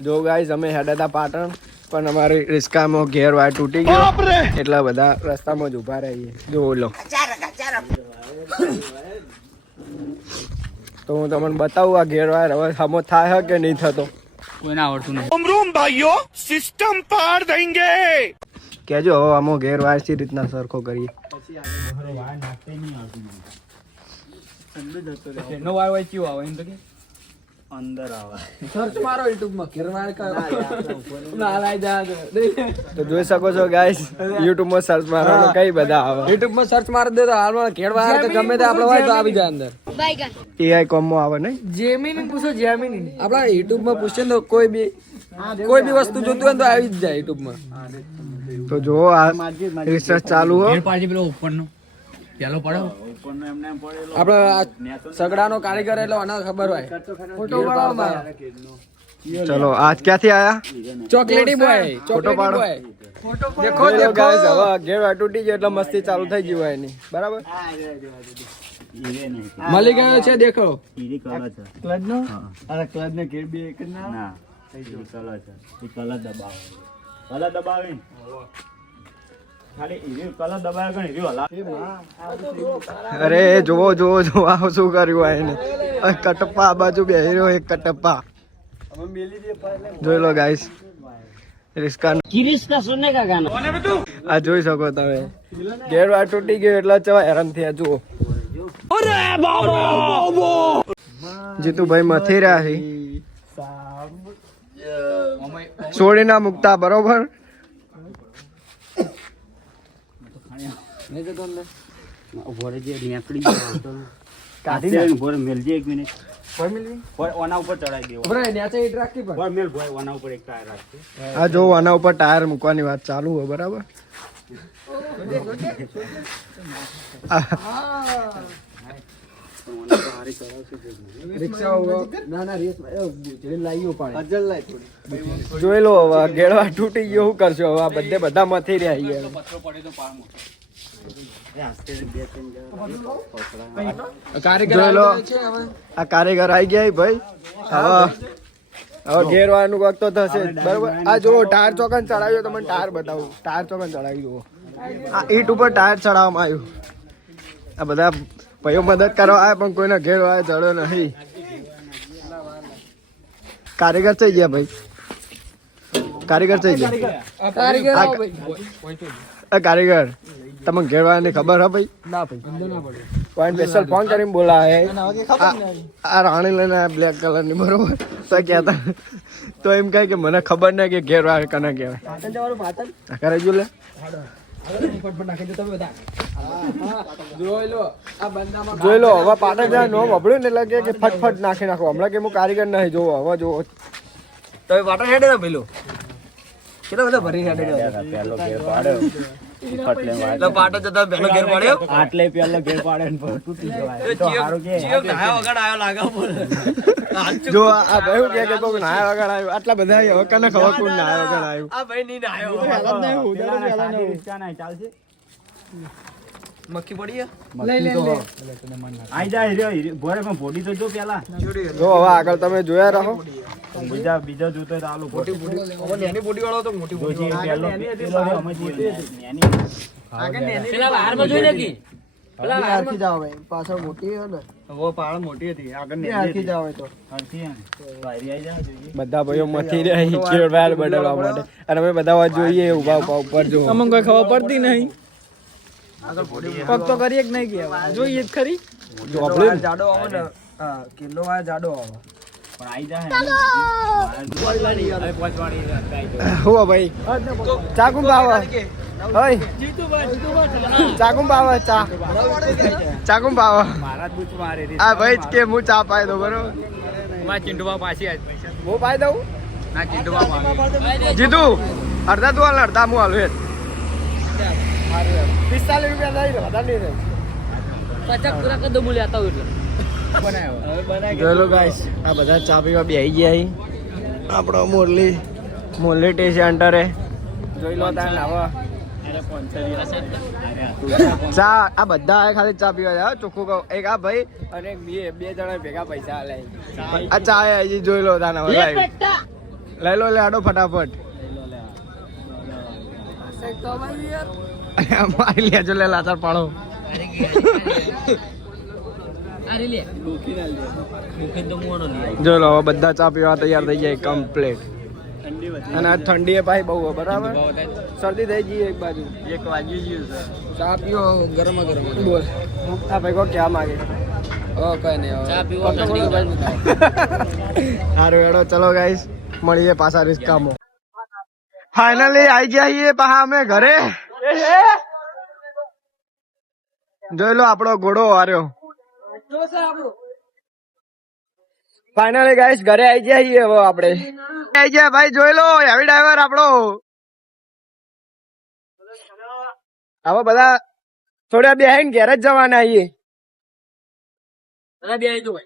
જો ગાઈસ અમે હેડા હતા પાટણ પણ અમારી રિસ્કામાં ઘેર વાય તૂટી ગયો એટલા બધા રસ્તામાં જ ઊભા રહીએ જો લો તો હું તમને બતાવું આ ઘેર વાયર હવે સામો થાય કે નહીં થતો કોઈને આવડતું નહીં ભાઈઓ સિસ્ટમ પાર દેંગે કેજો હવે આમાં ઘેર વાયર સી રીતના સરખો કરીએ નો વાય વાય ક્યું આવે એમ તો કે અંદર આવે સર્ચ મારો YouTube માં ઘેરવાળ ના લાઈ જા તો જોઈ શકો છો ગાઈસ YouTube માં સર્ચ મારો તો કઈ બધા આવે YouTube માં સર્ચ માર દે તો હાલમાં ઘેરવાળ કે ગમે તે આપણો હોય તો આવી જાય અંદર AI કોમ માં આવે ને જેમિની પૂછો જેમિની આપડા YouTube માં પૂછે તો કોઈ બી વસ્તુ જોતું હોય તો આવી જ જાય YouTube માં તો જો આ રિસર્ચ ચાલુ હો પેલો ઉપરનો પેલો પડો આપડે સગડાનો કારીગર એટલે આને ખબર હોય ફોટો પાડવામાં ચલો આજ ક્યાંથી આયા ચોકલેટી બોય ફોટો પાડો દેખો દેખો ગાઈસ હવે ઘેર વાયર તૂટી ગયો એટલે મસ્તી ચાલુ થઈ ગઈ હોય એની બરાબર મળી ગયો છે દેખો ક્લચ નો અરે ક્લચ ને ઘેર બી એક ના કલર છે એ કલર દબાવે ખાલી ઈવી કલર દબાવે કે ઈવી હલા અરે જોવો આ શું કર્યું આ એને કટપ્પા આ બાજુ બેહી રહ્યો એક કટપ્પા જોઈ લો ગાઈસ રિસ્કા सुनने का गाना આ જોઈ શકો તમે ઘેર વાયર તૂટી ગયો એટલે ચવા હેરાન થયા જુઓ જીતુભાઈ મથી રહ્યા છે છોડી ના મુકતા બરોબર ભોરે જે નીકળી ગયો તો કાઢી ભોરે મેલજે 1 મિનિટ ઓના ઉપર ચડાઈ દેવો બરાબર નેચે ઈટ રાખી પણ ભોરે મેલ ભોય ઓના ઉપર એક ટાયર રાખજે આ જો આના ઉપર ટાયર મૂકવાની વાત ચાલુ હોય બરાબર જોઈ લો હવે ગેળવા તૂટી ગયો શું કરશો હવે આ બધા મથી રહ્યા જોઈ લો આ કારીગર આવી ગયા ભાઈ હવે ઘેર વાનું વખત તો થશે બરોબર આ જો ટાયર ચોકન ચડાવ્યો તમને ટાયર બતાવું ટાયર ચોકન ચડાવી જુઓ આ ઈટ ઉપર ટાયર ચડાવવામાં આવ્યું આ બધા ભાઈઓ મદદ કરવા આવે પણ કોઈના ઘેર વાય ચડ્યો નહીં કારીગર થઈ ગયા ભાઈ કારીગર થઈ ગયા કારીગર તમે ઘેર વાળાની ખબર હે ભાઈ ના ભાઈ કોઈ સ્પેશિયલ ફોન કરીને બોલાવે આ રાણી લઈને બ્લેક કલરની બરોબર તો કહેતા તો એમ કહે કે મને ખબર નહીં કે ઘેર વાળ કને કહેવાય કરે જો લે જોઈ લો હવે પાટણ જ્યાં નો વપડ્યું ને એટલે કે ફટફટ નાખી નાખો હમણાં કે હું કારીગર નહીં જોવો હવે જોવો તો પાટણ હેડે ના પેલો કેટલા બધા ભરી હેડે પેલો ઘેર પાડ્યો એટલે પાટણ જતા પેલો ઘેર પાડ્યો આટલે પેલો ઘેર પાડે ને તૂટી જવાય તો સારું કે વગર આયો લાગે જો આ ભાઈ કે કોઈ નાયા વગર આવ્યું આટલા બધા હવે કને ખબર કોણ નાયા વગર આવ્યું આ ભાઈ ની નાયો રિક્ષા ના ચાલશે મક્ખી પડી આઈ જાય રે ભોરે પણ ભોડી તો જો પેલા જો હવે આગળ તમે જોયા રહો બીજા જોતો તો આલુ ભોડી નેની બોડી વાળો તો મોટી બોડી પેલો પેલા બહારમાં જોઈ નકી પેલા હરખી જાવ ભાઈ પાછળ મોટી હે ને વો પાળ મોટી હતી આગળ ને હરખી જાવ તો હરખી હે વાયરી આઈ જાય બધા ભાઈઓ મથી રહ્યા કેળ વાળ બદલવા માટે અને અમે બધા જોઈએ ઉભા ઉપર જો અમને કોઈ ખબર પડતી નહીં પગ તો કરીએ કે નહીં કે જોઈએ જ ખરી જો આપણે જાડો આવે ને હા કિલો આ જાડો આવે પણ આઈ જાય હો ભાઈ ચાકુ બાવા ઓય ચાકુ બાવા ચાકુ બાવા મહારાજ બુચ મારે આ ભાઈ કે હું ચા પાઈ દઉં બરોબર માં ચિંટુબા પાછી આજ પૈસા હું પાઈ દઉં ના ચિંટુબા જીતુ અડધા તું હાલ અડધા હું હાલું 45 રૂપિયા લઈ લો વધારે નહીં 50 પૂરા કર દો બોલે આતા હું એટલે જોઈ લો ગાઈસ આ બધા ચા પીવા બેસી ગયા અહીં આપણો મુરલી ટી સેન્ટરે જોઈ લો તાન આવા ચા આ બધા ખાલી ચા પીવા જાય ચોખ્ખું કહું એક આ ભાઈ અને બે જણા ભેગા પૈસા આલે આ ચા જોઈ લો તાન લઈ લો લે આડો ફટાફટ મારી લેજો લે લાચાર પાડો જો લો હવે બધા ચા પીવા તૈયાર થઈ જાય કમ્પ્લીટ અને આ ઠંડી એ ભાઈ બહુ બરાબર શરદી થઈ ગઈ એક બાજુ 1 વાગી ગયું છે ચા પીઓ ગરમ ગરમ બોલ આ ભાઈ કો ક્યાં માંગે કઈ નહીં ચા પીવો સારું હેડો ચલો ગાઈસ મળીએ પાછા રિસ્કામાં ફાઇનલી આવી ગયા છીએ પાછા અમે ઘરે જોઈ લો આપણો ઘોડો હાર્યો ફાઇનલી ગાઈસ ઘરે આવી ગયા છીએ હવે આપણે આવી ગયા ભાઈ જોઈ લો હેવી ડ્રાઈવર આપણો હવે બધા થોડા બેહીને ઘેર જ જવાના આવીએ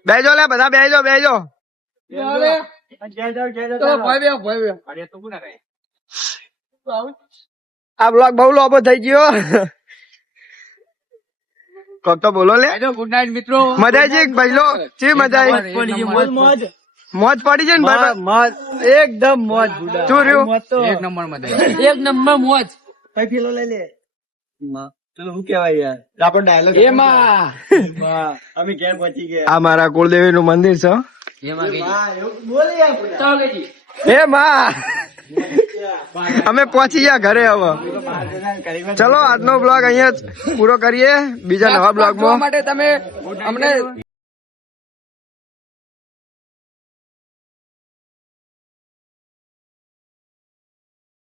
બેજો લે બધા બેજો આ બ્લોગ બહુ લોબો થઈ ગયો કોક તો બોલો લે ગુડ નાઇટ મિત્રો મજા આવી ભાઈલો ચી મજા આવી મોજ પડી છે ને ભાઈ એકદમ મોજ શું રહ્યું એક નંબર મોજ કઈ પેલો લઈ લે શું કેવાય યાર આપણો ડાયલોગ એમાં અમે ક્યાં પહોંચી ગયા આ મારા કુળદેવી નું મંદિર છે હે માં અમે પહોંચી ગયા ઘરે હવે ચલો આજનો બ્લોગ અહીંયા જ પૂરો કરીએ બીજા નવા બ્લોગમાં માટે તમે અમને